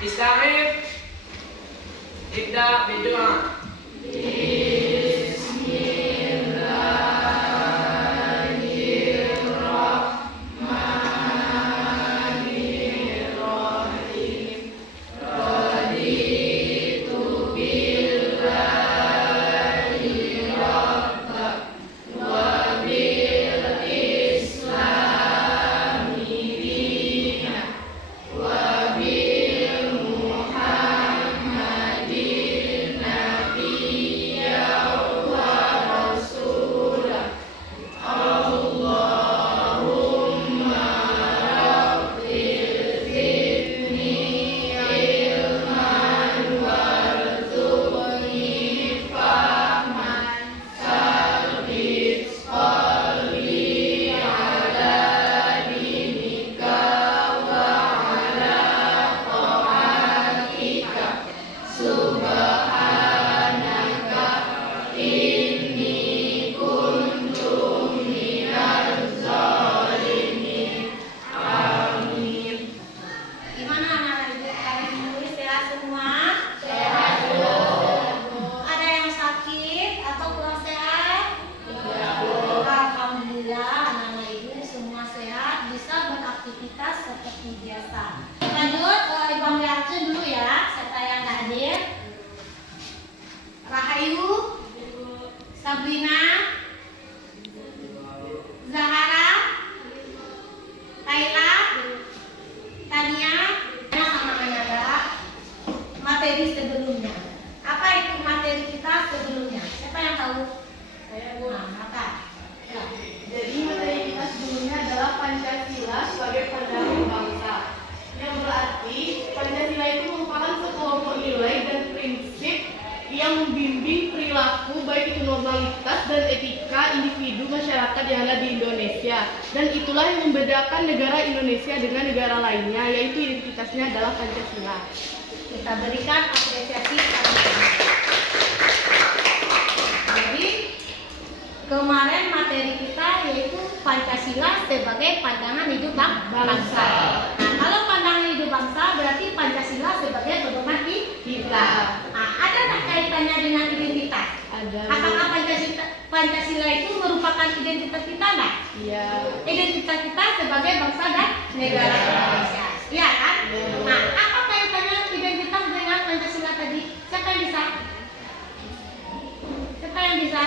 Bismillahirrahmanirrahim. Ibda berdoa. Seperti biasa. Lanjut, Ibu ambil dulu ya, serta yang nggak hadir. Rahayu, Sabrina, Zahara, Kaila, Tania, sama Ananda. Materi sebelumnya. Apa itu materi kita sebelumnya? Siapa yang tahu? Saya, Bu. Nah, maka. Ya. Jadi materi kita sebelumnya adalah Pancasila sebagai pandangan bangsa. Yang berarti Pancasila itu merupakan sekelompok nilai dan prinsip yang membimbing perilaku baik itu normalitas dan etika individu masyarakat yang ada di Indonesia. Dan itulah yang membedakan negara Indonesia dengan negara lainnya, yaitu identitasnya adalah Pancasila. Kita berikan apresiasi kepada mereka. Jadi kemarin materi kita yaitu Pancasila sebagai pandangan hidup bangsa. Nah, kalau pandangan hidup bangsa berarti Pancasila sebagai pedoman kita. Nah, ada tak kaitannya dengan identitas? Ada. Apakah Pancasila itu merupakan identitas kita enggak? Iya. Identitas kita sebagai bangsa dan negara Indonesia. Iya kan? Nah, apa kaitannya identitas dengan Pancasila tadi? Siapa yang bisa? Siapa yang bisa?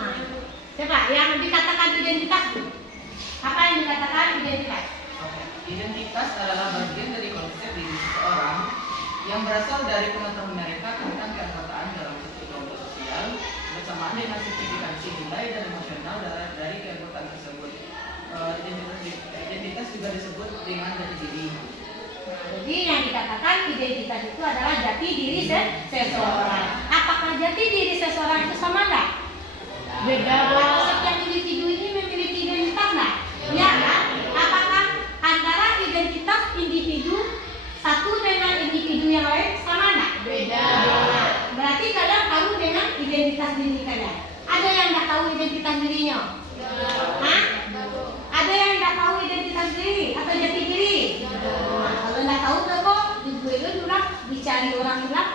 Nah, siapa yang dikatakan identitas? Apa yang dikatakan identitas? Identitas adalah bagian dari konsep diri seseorang yang berasal dari pengetahuan mereka tentang keanggotaan dalam suatu kelompok sosial bersamaan dengan signifikansi nilai dan emosional dari keanggotaan tersebut. Identitas juga disebut dengan jati diri. Jadi yang dikatakan identitas itu adalah jati diri seseorang. Apakah jati diri seseorang itu sama enggak? Beda. Atau setiap individu ini memiliki identitas enggak? Ya kan? Apakah antara identitas individu satu dengan individu yang lain sama enggak? Beda. Berarti kalian tahu dengan identitas diri kalian. Ada yang enggak tahu identitas dirinya? Hah? Ada yang enggak tahu identitas diri atau jati diri? Nah, kalau enggak tahu kok dibuat orang dicari orang bilang.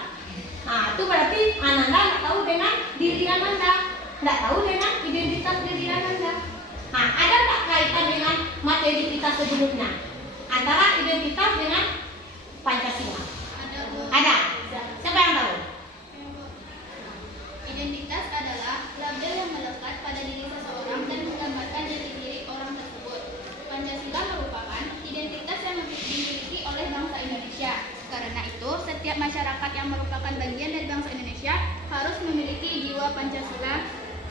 Nah, itu berarti Ananda enggak tahu dengan diri Ananda. Enggak tahu dengan identitas diri Ananda. Nah, ada tak kaitan dengan materi kita sebelumnya antara identitas dengan Pancasila? Ada. Siapa yang tahu? Identitas adalah label yang melekat pada diri seseorang dan menggambarkan jati diri orang tersebut. Pancasila merupakan identitas yang dimiliki oleh bangsa Indonesia. Karena itu, setiap masyarakat yang merupakan bagian dari bangsa Indonesia harus memiliki jiwa Pancasila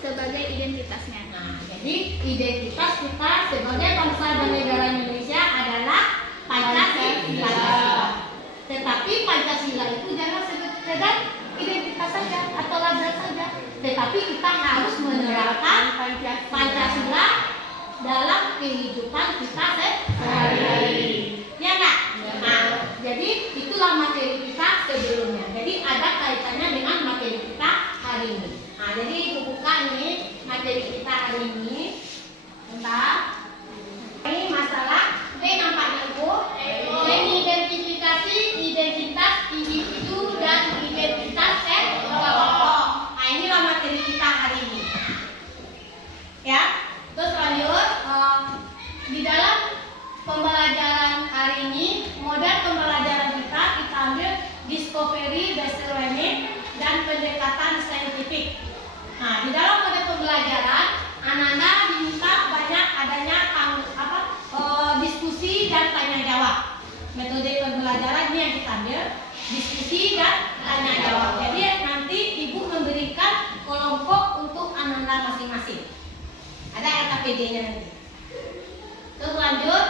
sebagai identitasnya. Nah, jadi identitas kita sebagai bangsa dan negara Indonesia adalah Pancasila. Tetapi Pancasila itu jangan sekedar identitas saja atau label saja, tetapi kita harus menerapkan Pancasila dalam kehidupan kita sehari-hari. Ya enggak? Nah, jadi itulah materi kita sebelumnya. Jadi ada kaitannya dengan materi kita hari ini. Nah, jadi buka nih materi kita hari ini. Bentar. Ini masalah pembelajaran hari ini, model pembelajaran kita ambil discovery based learning dan pendekatan saintifik. Nah, di dalam model pembelajaran, anak-anak diminta banyak adanya diskusi dan tanya jawab. Metode pembelajaran ini yang kita ambil, diskusi dan tanya jawab. Jadi nanti ibu memberikan kelompok untuk anak-anak masing-masing. Ada LKPD-nya nanti. Terus lanjut.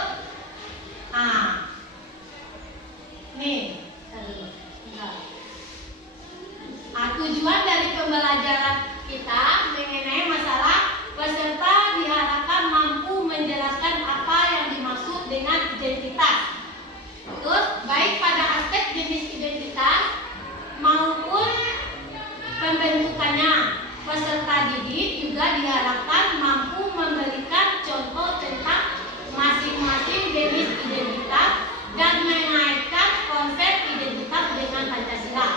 Nih, tujuan dari pembelajaran kita mengenai masalah peserta diharapkan mampu menjelaskan apa yang dimaksud dengan identitas. Terus baik pada aspek jenis identitas maupun pembentukannya, peserta didik juga diharapkan mampu memberikan contoh tentang masing-masing jenis identitas dan mengaitkan konsep identitas dengan Pancasila.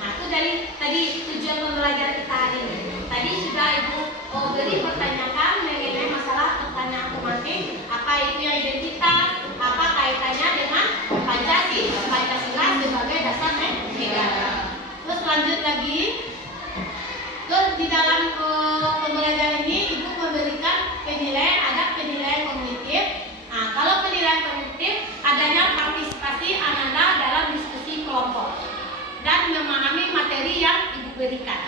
Nah, itu dari tadi tujuan pembelajaran kita hari ini. Tadi sudah Ibu beri pertanyaan mengenai masalah pertanyaan tematik, apa itu yang identitas, apa kaitannya dengan Pancasila sebagai dasar negara. Terus lanjut lagi. Terus di dalam pembelajaran ini Ibu memberikan penilaian, ada penilaian kognitif. Nah, kalau penilaian kognitif adanya partisipasi anak-anak dalam diskusi kelompok dan memahami materi yang Ibu berikan.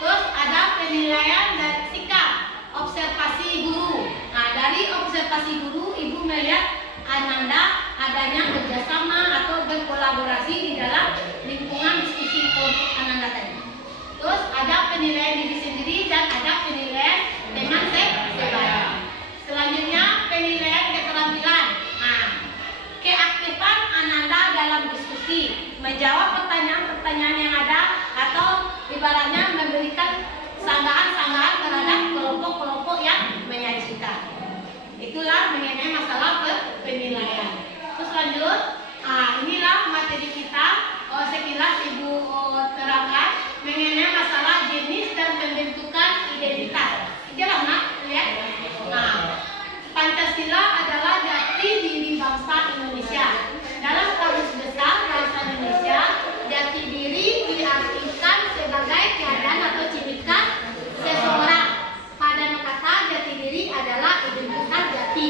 Terus ada penilaian dari sikap, observasi guru. Nah, dari observasi guru Ibu melihat anak-anak adanya kerjasama atau berkolaborasi di dalam lingkungan diskusi kelompok anak-anak tadi. Terus ada penilaian diri sendiri dan ada penilaian teman sebaya. Selanjutnya penilaian keterampilan. Nah, keaktifan anak-anak dalam diskusi, menjawab pertanyaan-pertanyaan yang ada atau ibaratnya memberikan sanggahan-sanggahan terhadap kelompok-kelompok yang menyajikan. Itulah mengenai masalah penilaian. Terus lanjut, inilah materi kita. Sekilas Ibu terangkan mengenai masalah jenis dan pembentukan identitas. Jelas nak lihat? Nah, Pancasila adalah jati diri bangsa Indonesia. Dalam Kamus Besar Bahasa Indonesia, jati diri diartikan sebagai keadaan atau ciri khas seseorang. Pada kata jati diri adalah identitas jati.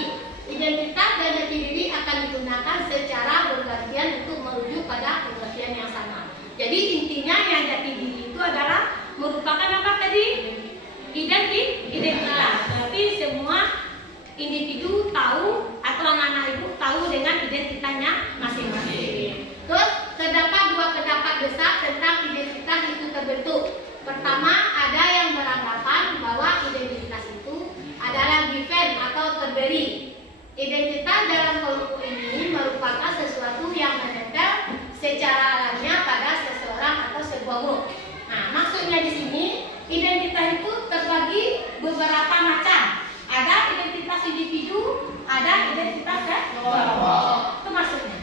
Identitas dan jati diri akan digunakan secara bergantian untuk merujuk pada pengertian yang sama. Jadi intinya yang jati diri itu adalah merupakan apa tadi? Identitas. Berarti semua individu tahu atau anak-anak Ibu tahu dengan identitasnya masing-masing. Terus terdapat dua pendapat besar tentang identitas itu terbentuk. Pertama, ada yang beranggapan bahwa identitas itu adalah given atau terberi. Identitas dalam kelompok ini merupakan sesuatu yang menempel secara alamiah pada seseorang atau sebuah grup. Nah, maksudnya di sini identitas itu terbagi beberapa macam. Ada identitas individu, ada identitas kelompok. Itu maksudnya.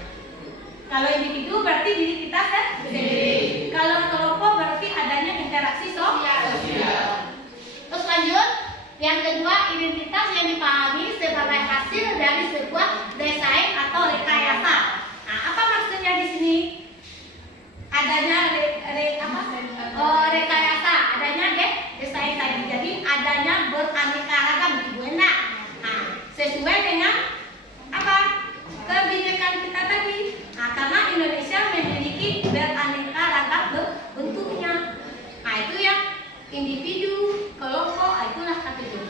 Kalau individu berarti diri kita sendiri. Kalau kelompok berarti adanya interaksi sosial. Terus lanjut, yang kedua identitas yang dipahami sebagai hasil dari sebuah desain atau rekayasa. Nah, apa maksudnya di sini? Adanya rekayasa, adanya desain tadi. Jadi adanya beraneka ragam Ibu enak. Nah, sesuai dengan apa? Kebinekaan kita tadi. Nah, karena Indonesia memiliki beraneka ragam bentuknya. Nah, itu yang individu, kelompok, itulah kategori.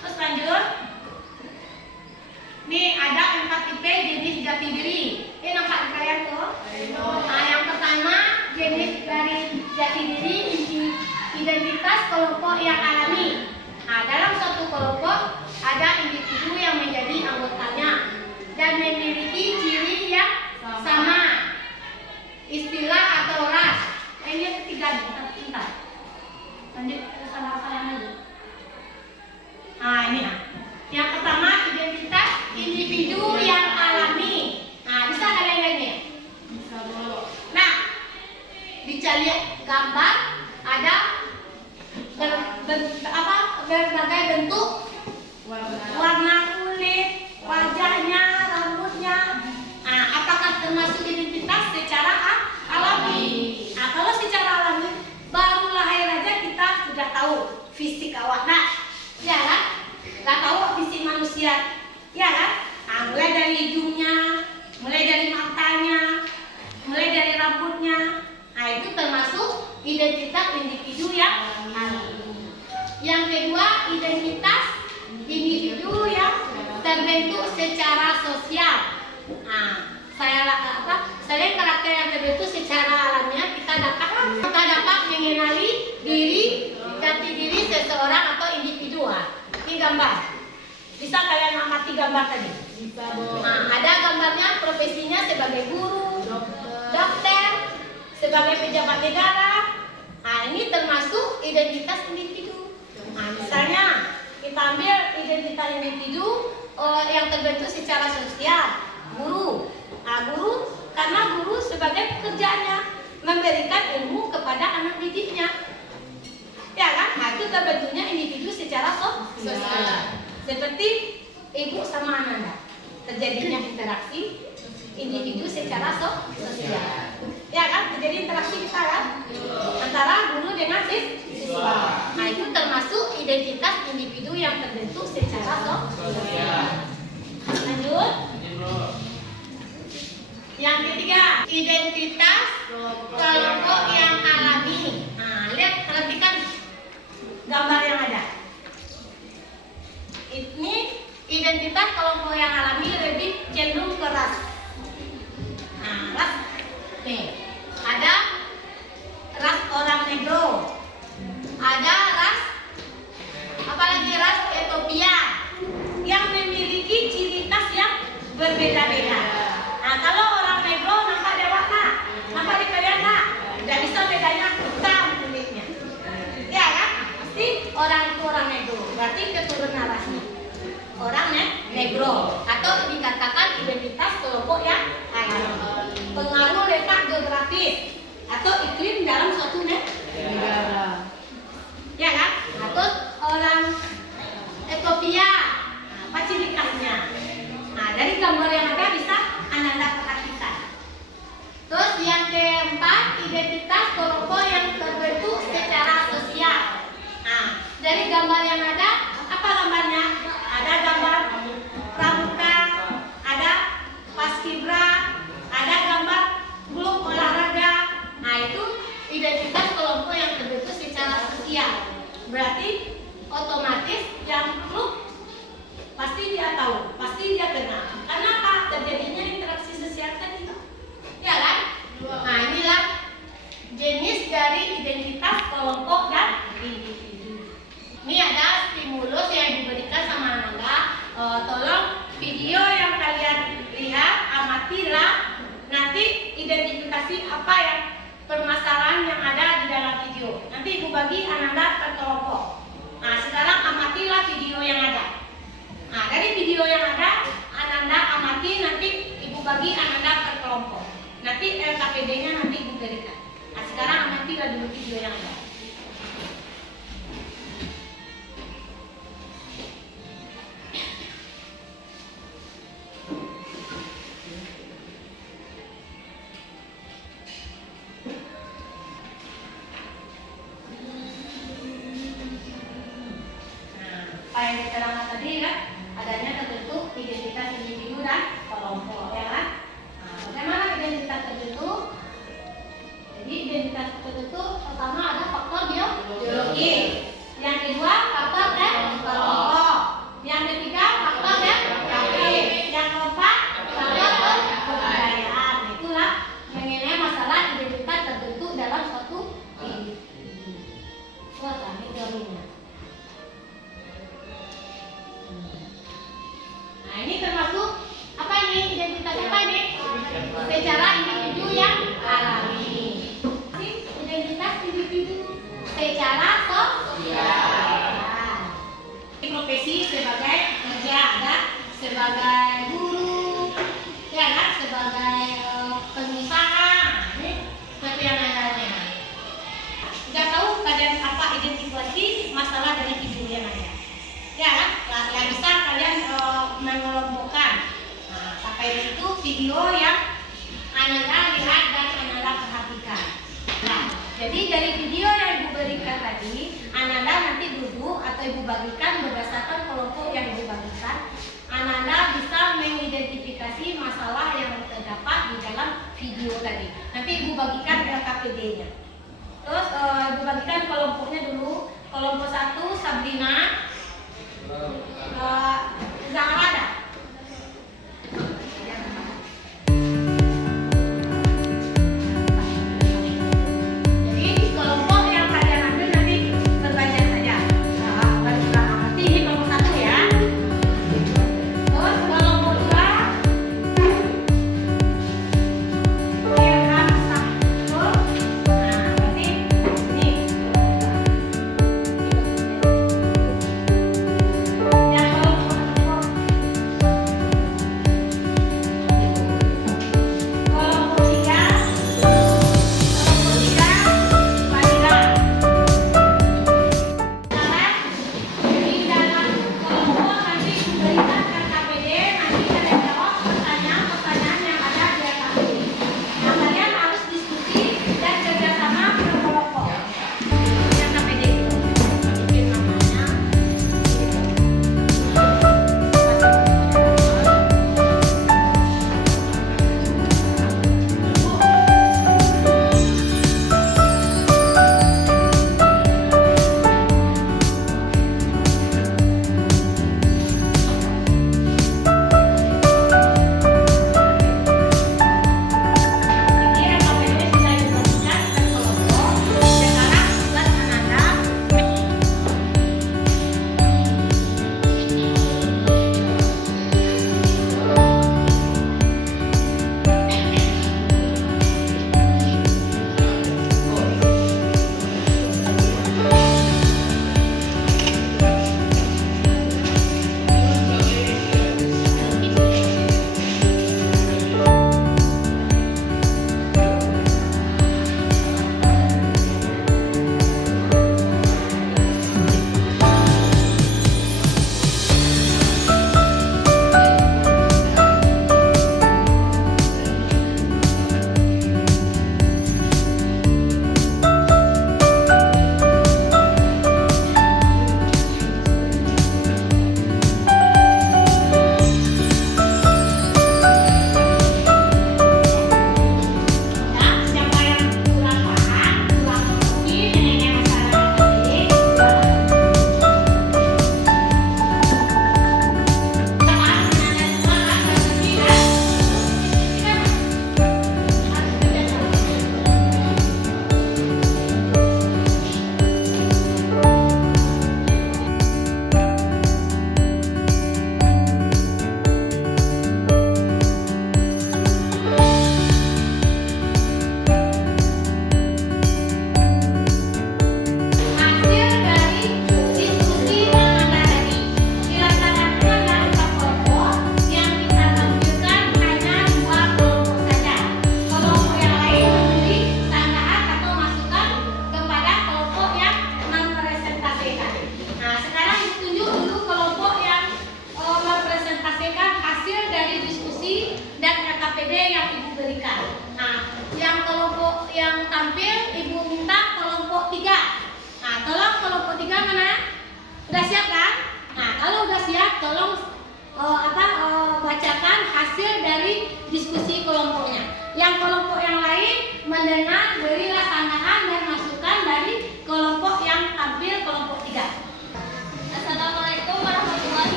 Terus lanjut. Nih ada 4 tipe jenis jati diri. Ini nampak kalian tuh. Nah, yang pertama jenis dari jati diri identitas kelompok yang alami. Nah, dalam suatu kelompok ada individu yang menjadi anggotanya dan memiliki ciri yang sama. Istilah atau ras. Ini yang ketiga, bentar. Lanjut ke salah-salah lagi. Nah, ini ya. Yang pertama identitas individu yang alami. Nah, bisa kalian lihat nih? Bisa dulu. Nah, lihat gambar ada berbagai bentuk, warna kulit, warna Ya kan? Nah, mulai dari hidungnya, mulai dari matanya, mulai dari rambutnya. Nah, itu termasuk identitas individu yang alami. Yang kedua, identitas individu yang terbentuk secara sosial. Nah, selain karakter yang terbentuk secara alamiah, kita dapat mengenali jati diri seseorang atau individu. Ini gambar. Bisa kalian amati gambar tadi? Nah, ada gambarnya profesinya sebagai guru, dokter, sebagai pejabat negara. Nah, ini termasuk identitas individu. Nah, misalnya kita ambil identitas individu yang terbentuk secara sosial, guru. Nah, karena guru sebagai pekerjaannya memberikan ilmu kepada anak didiknya. Ya kan? Nah, itu terbentuknya individu secara sosial. Seperti ibu sama Ananda, terjadinya interaksi individu secara sosial. Ya kan? Terjadi interaksi kita kan? Antara guru dengan siswa. Nah, itu termasuk identitas individu yang terbentuk secara sosial. Lanjut. Yang ketiga, identitas kelompok yang alami. Nah, lihat, perhatikan gambar yang ada. Ini identitas kelompok yang alami lebih cenderung ke ras. Nah, ras nih, ada ras orang negro, ada ras apalagi ras Ethiopia yang memiliki ciri khas yang berbeda-beda. Nah, kalau orang negro nampak dewasa, nampak di kalian tak? Tidak bisa bedanya hitam kulitnya. Ya kan? Pasti orang itu orang negro, berarti keturunan rasnya orang negro, atau dikatakan identitas kelompok yang alami. Pengaruh letak geografis atau iklim dalam suatu negara. Ya kan? Atau orang Ethiopia, apa ciri khasnya? Nah, dari gambar yang ada bisa Anda perhatikan. Terus yang keempat, identitas kelompok yang terbentuk secara sosial. Nah, dari gambar yang ada, apa gambarnya? Ada gambar pramuka, ada paskibra, ada gambar klub olahraga. Nah, itu identitas kelompok yang terbentuk secara sosial. Berarti otomatis yang klub pasti dia tahu, pasti dia kenal. Kenapa? Terjadinya interaksi sosial tadi. Ya kan? Nah, inilah jenis dari identitas kelompok dan individu. Ini ada stimulus yang diberikan sama Ananda. Tolong video yang kalian lihat, amatilah. Nanti identifikasi apa yang permasalahan yang ada di dalam video. Nanti Ibu bagi Ananda per kelompok. Nah, sekarang amatilah video yang ada. Nah, dari video yang ada, Ananda amati, nanti Ibu bagi Ananda per kelompok. Nanti LKPD-nya nanti Ibu berikan. Nah, sekarang amatilah dulu video yang ada. Apa yang diterangkan tadi kan, adanya terbentuk identitas individu dan kelompok, ya kan? Nah, bagaimana identitas terbentuk? Jadi identitas terbentuk pertama ada faktor biologi, yang kedua faktor kelompok, yang ketiga faktor geografis, yang keempat faktor kebudayaan. Itulah mengenai masalah identitas terbentuk dalam suatu individu. Wah, ini gambarnya. Nah, ini termasuk apa nih? Identitas apa nih? Secara individu yang alami. Identitas individu secara sosial. Profesi sebagai kerja, ada sebagai guru, ya kan? Sebagai pengusaha. Ini seperti yang lainnya. Tidak tahu kalian apa identifikasi masalah dari video yang ada? Ya kan? Nggak bisa kalian mengelompokkan. Nah, sampai di situ video yang Ananda lihat dan Ananda perhatikan. Nah, jadi dari video yang Ibu berikan tadi, Ananda nanti duduk atau Ibu bagikan berdasarkan kelompok yang Ibu bagikan. Ananda bisa mengidentifikasi masalah yang terdapat di dalam video tadi. Nanti Ibu bagikan LKPD-nya. Terus Ibu bagikan kelompoknya dulu. Kelompok 1 Sabrina, Zahra ada. Jadi kelompok yang kalian ambil nanti berbaca saja. Nanti ini kelompok 1 ya. Terus kelompok 2 Ilham Sahrul. Nah, berarti ini. Yang kelompok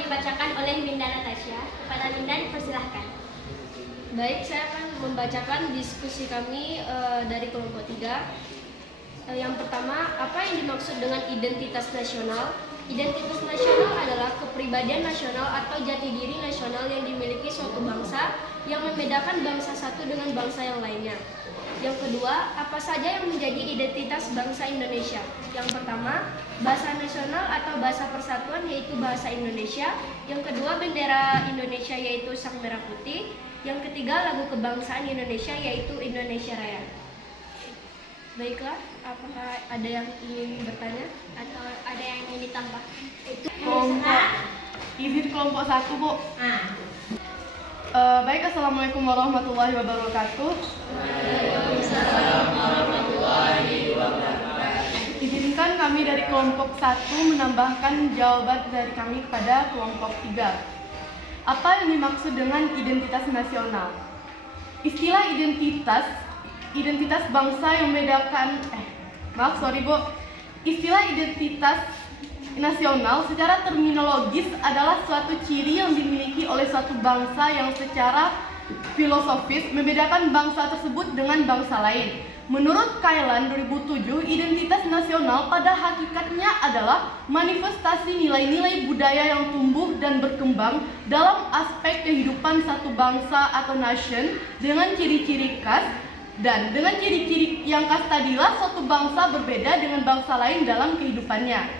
dibacakan oleh Winda Natasha. Kepada Winda dipersilahkan. Baik, saya akan membacakan diskusi kami dari kelompok 3. Yang pertama, apa yang dimaksud dengan identitas nasional? Identitas nasional adalah kepribadian nasional atau jati diri nasional yang dimiliki suatu bangsa yang membedakan bangsa satu dengan bangsa yang lainnya. Yang kedua, apa saja yang menjadi identitas bangsa Indonesia? Yang pertama, bahasa nasional atau bahasa persatuan yaitu bahasa Indonesia. Yang kedua, bendera Indonesia yaitu sang merah putih. Yang ketiga, lagu kebangsaan Indonesia yaitu Indonesia Raya. Baiklah, apakah ada yang ingin bertanya atau ada yang ingin ditambah? Kelompok izin kelompok 1, Bu. Nah, Baik, Assalamualaikum warahmatullahi wabarakatuh. Izinkan kami dari kelompok 1 menambahkan jawaban dari kami kepada kelompok 3. Apa yang dimaksud dengan identitas nasional? Istilah identitas bangsa yang membedakan Istilah identitas nasional secara terminologis adalah suatu ciri yang dimiliki oleh suatu bangsa yang secara filosofis membedakan bangsa tersebut dengan bangsa lain. Menurut Kailan 2007, identitas nasional pada hakikatnya adalah manifestasi nilai-nilai budaya yang tumbuh dan berkembang dalam aspek kehidupan satu bangsa atau nation dengan ciri-ciri khas. Dan dengan ciri-ciri yang khas tadilah suatu bangsa berbeda dengan bangsa lain dalam kehidupannya.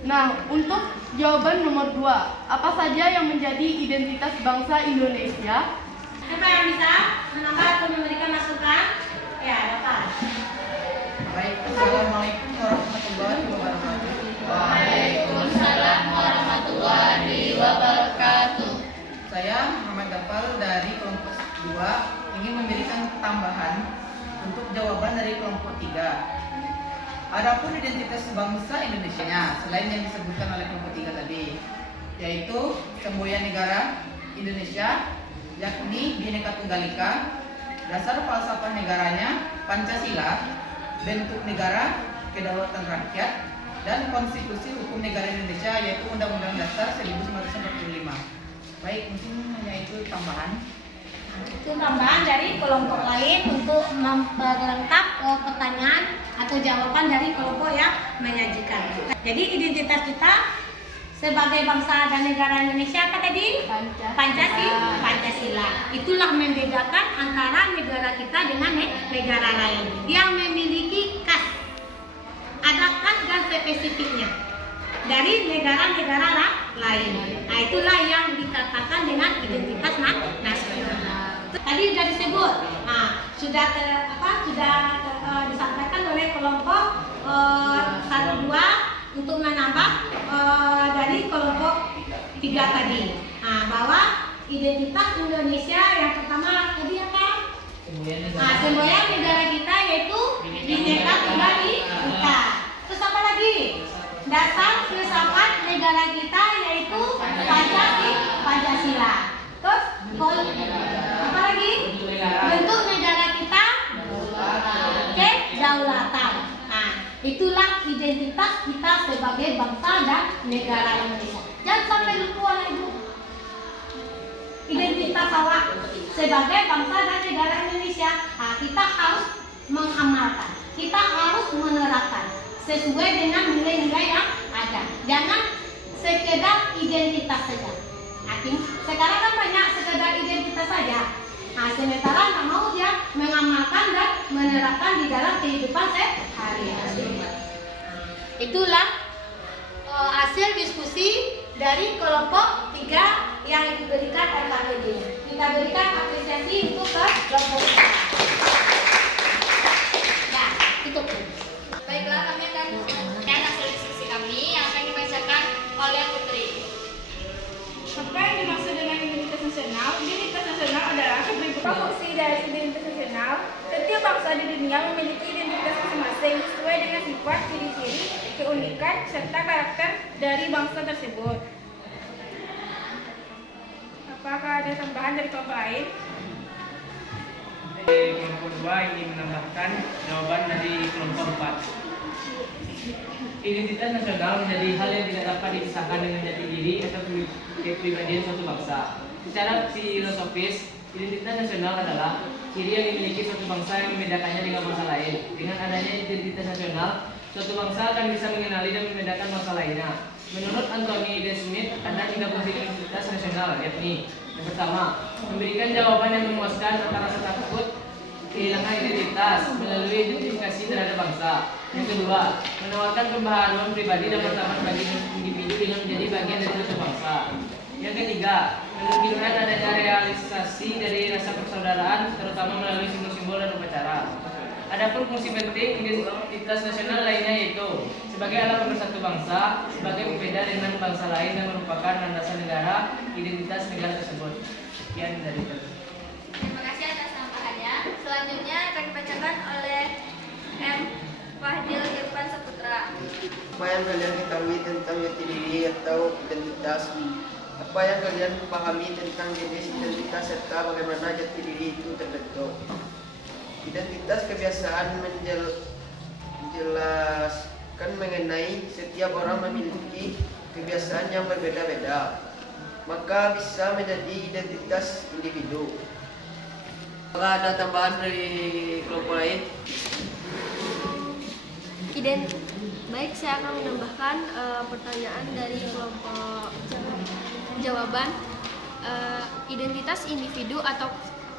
Nah, untuk jawaban nomor 2, apa saja yang menjadi identitas bangsa Indonesia? Siapa yang bisa menambah atau memberikan masukan? Ya, Bapak. Baik, Assalamualaikum warahmatullahi wabarakatuh. Waalaikumsalam warahmatullahi wabarakatuh. Saya Muhammad Dafal dari kelompok 2 ingin memberikan tambahan untuk jawaban dari kelompok 3. Adapun identitas bangsa Indonesia selain yang disebutkan oleh kelompok 3 tadi, yaitu semboyan negara Indonesia, yakni Bhinneka Tunggal Ika, dasar falsafah negaranya Pancasila, bentuk negara kedaulatan rakyat, dan konstitusi hukum negara Indonesia yaitu Undang-Undang Dasar 1945. Baik, mungkin hanya itu tambahan. Itu tambahan dari kelompok lain untuk memperlengkap pertanyaan atau jawaban dari kelompok yang menyajikan. Jadi identitas kita sebagai bangsa dan negara Indonesia apa tadi? Pancasila. Itulah membedakan antara negara kita dengan negara lain yang memiliki khas. Ada khas dan spesifiknya dari negara-negara lain. Nah, itulah yang dikatakan dengan identitas nasional. Tadi sudah disebut, sudah disampaikan oleh kelompok 1-2 untuk menambah dari kelompok 3 tadi. Bahwa identitas Indonesia yang pertama tadi apa? Semboyan negara kita yaitu Bhinneka Tunggal Ika. Terus apa lagi? Dasar filsafat negara kita yaitu Pancasila. Terus apa lagi? Bentuk negara kita kedaulatan. Nah, itulah identitas kita sebagai bangsa dan negara Indonesia. Jangan sampai lupa itu. Identitas awak sebagai bangsa dan negara Indonesia, kita harus mengamalkan, kita harus menerapkan sesuai dengan nilai-nilai yang ada. Jangan sekedar identitas saja. Sekarang kan banyak sekedar identitas saja. Sementara nggak mau dia mengamalkan dan menerapkan di dalam kehidupan sehari-hari. Itulah hasil diskusi dari kelompok 3 yang diberikan RKPD. Kita berikan apresiasi untuk ke kelompok 3. Nah, itu. Baiklah, kami akan membacakan hasil diskusi kami yang akan dibacakan oleh Putri. Apa yang dimaksud dengan identitas nasional? Identitas nasional adalah fungsi dari identitas nasional. Setiap bangsa di dunia memiliki identitas masing-masing sesuai dengan sifat, ciri-ciri, keunikan, serta karakter dari bangsa tersebut. Apakah ada tambahan dari kelompok lain? Kelompok 2 ingin menambahkan jawaban dari kelompok 4. Identitas nasional menjadi hal yang tidak dapat dipisahkan dengan jati diri atau kepribadian suatu bangsa. Secara filosofis, identitas nasional adalah ciri yang dimiliki suatu bangsa yang membedakannya dengan bangsa lain. Dengan adanya identitas nasional, suatu bangsa akan bisa mengenali dan membedakan bangsa lainnya. Menurut Anthony D. Smith, ada 3 fungsi identitas nasional, yakni yang pertama, memberikan jawaban yang memuaskan antara rasa takut kehilangan identitas melalui identifikasi terhadap bangsa. Yang kedua, menawarkan pembaharuan pribadi dan martabat bagi individu dengan menjadi bagian dari suatu bangsa. Yang ketiga, menunjukkan adanya realisasi dari rasa persaudaraan, terutama melalui simbol-simbol dan upacara. Adapun fungsi penting identitas nasional lainnya yaitu sebagai alat pemersatu bangsa, sebagai pembeda dengan bangsa lain dan merupakan landasan negara identitas negara tersebut. Sekian dari saya. Terima kasih atas tambahannya. Selanjutnya akan dibacakan oleh M. Fahdil Irfan Saputra. Apa yang kalian ketahui tentang jati diri atau identitas? Apa yang kalian pahami tentang jenis identitas serta bagaimana jati diri itu terbentuk? Identitas kebiasaan menjelaskan mengenai setiap orang memiliki kebiasaan yang berbeda-beda, maka bisa menjadi identitas individu. Apakah ada tambahan dari kelompok lain? Baik, saya akan menambahkan pertanyaan dari kelompok jawaban. Identitas individu atau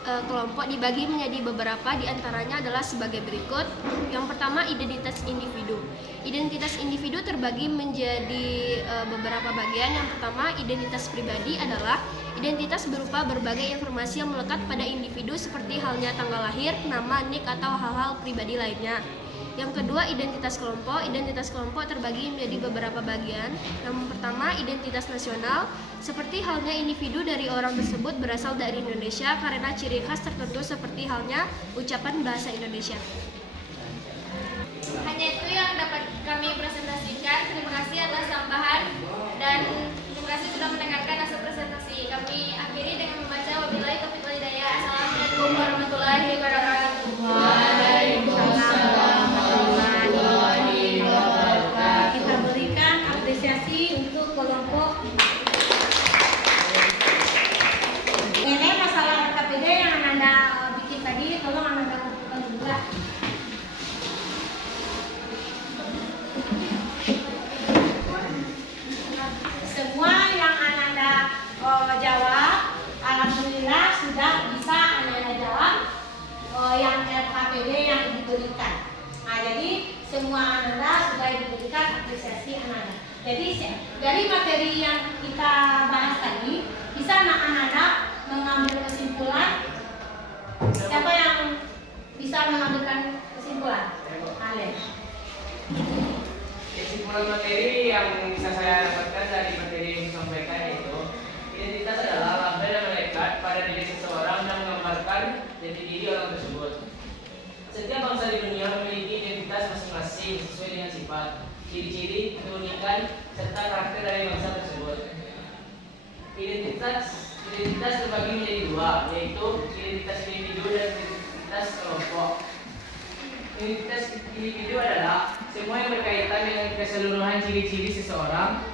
kelompok dibagi menjadi beberapa, diantaranya adalah sebagai berikut. Yang pertama, identitas individu. Identitas individu terbagi menjadi beberapa bagian. Yang pertama, identitas pribadi adalah identitas berupa berbagai informasi yang melekat pada individu seperti halnya tanggal lahir, nama, nik, atau hal-hal pribadi lainnya. Yang kedua, identitas kelompok. Identitas kelompok terbagi menjadi beberapa bagian. Yang pertama, identitas nasional, seperti halnya individu dari orang tersebut berasal dari Indonesia karena ciri khas tertentu seperti halnya ucapan bahasa Indonesia. Hanya itu yang dapat kami presentasikan. Terima kasih atas tambahan dan terima kasih sudah mendengarkan hasil presentasi. Kami akhiri dengan membaca wabillahi taufiq wal hidayah. Assalamualaikum warahmatullahi wabarakatuh. Kita berikan apresiasi untuk kelompok. Ini masalah KPD yang Anda bikin tadi, tolong Anda lakukan juga. Semua yang Anda jawab, alhamdulillah sudah bisa Anda jawab yang KPD yang diberikan. Nah, jadi semua Anda sudah diberikan apresiasi Anda. Jadi dari materi yang kita bahas tadi, bisa Anda mengambil kesimpulan. Siapa yang bisa mengambilkan kesimpulan? Alen. Kesimpulan materi yang bisa saya dapatkan dari materi yang disampaikan yaitu identitas adalah label yang melekat pada diri seseorang dan menggambarkan jati diri orang tersebut. Setiap bangsa di dunia memiliki identitas masing-masing sesuai dengan sifat, ciri-ciri, keunikan, serta karakter dari bangsa tersebut. Identitas terbagi menjadi dua, yaitu identitas individu dan identitas kelompok. Identitas individu adalah semua yang berkaitan dengan keseluruhan ciri-ciri seseorang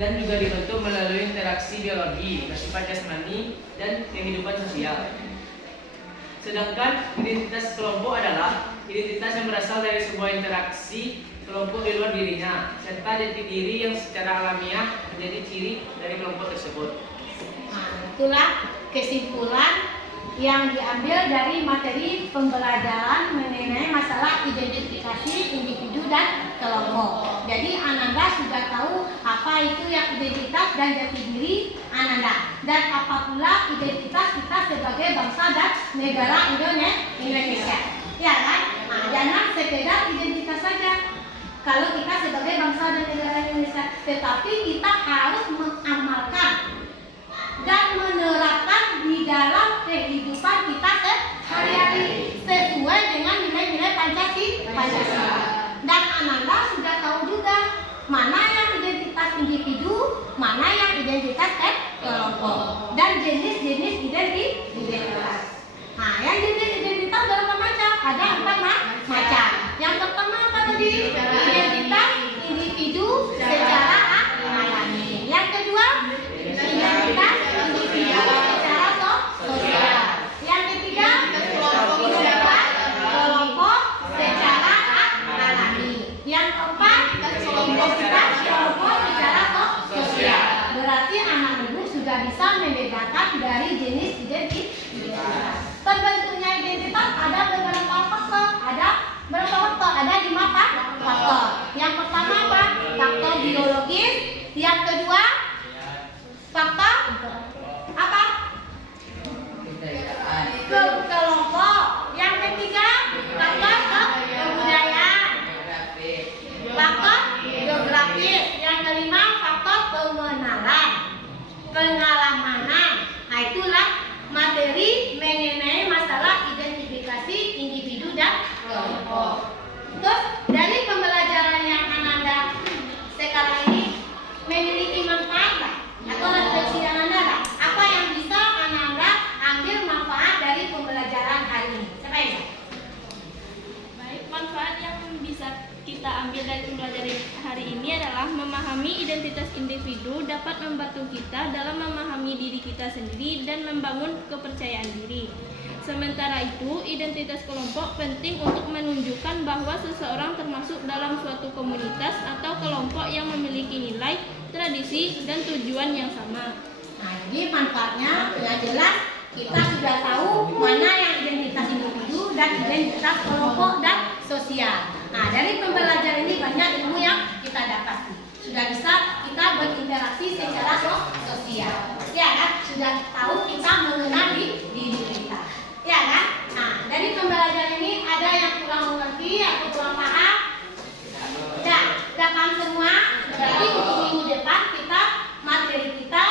dan juga dibentuk melalui interaksi biologi, bersifat jasmani, dan kehidupan sosial. Sedangkan identitas kelompok adalah identitas yang berasal dari sebuah interaksi kelompok di luar dirinya, serta jati diri yang secara alamiah menjadi ciri dari kelompok tersebut. Nah, itulah kesimpulan yang diambil dari materi pembelajaran mengenai masalah identifikasi individu dan kelompok. Jadi Ananda sudah tahu apa itu yang identitas dan jati diri Ananda, dan apa pula identitas kita sebagai bangsa dan negara Indonesia. Ya kan? Nah, jangan sekedar identitas saja. Kalau kita sebagai bangsa dan negara Indonesia, tetapi kita harus mengamalkan dan menerapkan di dalam kehidupan kita sehari-hari sesuai dengan nilai-nilai Pancasila. Dan Ananda sudah tahu juga mana yang identitas individu, mana yang identitas kelompok, dan jenis-jenis identitas. Nah, yang jenis identitas berapa macam? Ada 4 macam. Yang pertama apa tadi? Identitas individu secara alami. Yang kedua, identitas individu secara sosial. Yang ketiga, identitas kelompok secara alami. Yang keempat, identitas kelompok secara sosial. Berarti anak ibu sudah bisa membedakan dari jenis identitas. Terbentuknya kita ambil dari pembelajaran hari ini adalah memahami identitas individu dapat membantu kita dalam memahami diri kita sendiri dan membangun kepercayaan diri. Sementara itu, identitas kelompok penting untuk menunjukkan bahwa seseorang termasuk dalam suatu komunitas atau kelompok yang memiliki nilai, tradisi, dan tujuan yang sama. Nah, jadi manfaatnya ya jelas kita sudah tahu mana yang identitas individu dan identitas kelompok dan sosial. Nah, dari pembelajaran ini banyak ilmu yang kita dapat. Sudah bisa kita berinteraksi secara sosial. Ya kan? Sudah tahu kita mengenali diri kita. Ya kan? Nah, dari pembelajaran ini ada yang kurang mengerti atau kurang paham? Ya, sudah paham semua? Berarti untuk minggu depan kita materi kita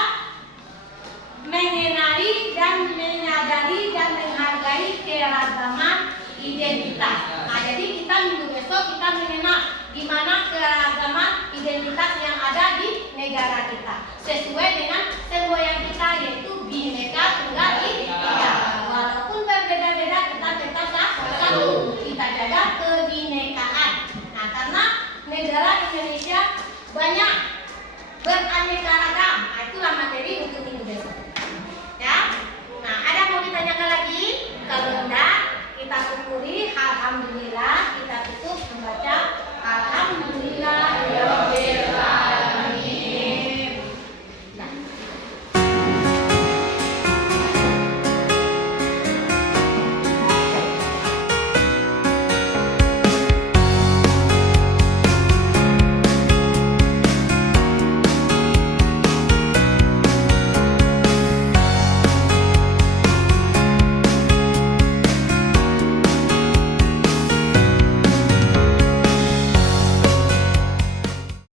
mengenali dan menyadari dan menghargai keragaman identitas. Nah, jadi kita minggu besok kita mengenal gimana keragaman identitas yang ada di negara kita sesuai dengan semboyan kita yaitu Bhinneka Tunggal Ika. Walaupun berbeda-beda kita tetap satu. Kita jaga kebinekaan. Nah, karena negara Indonesia banyak beraneka ragam. Nah, itulah materi untuk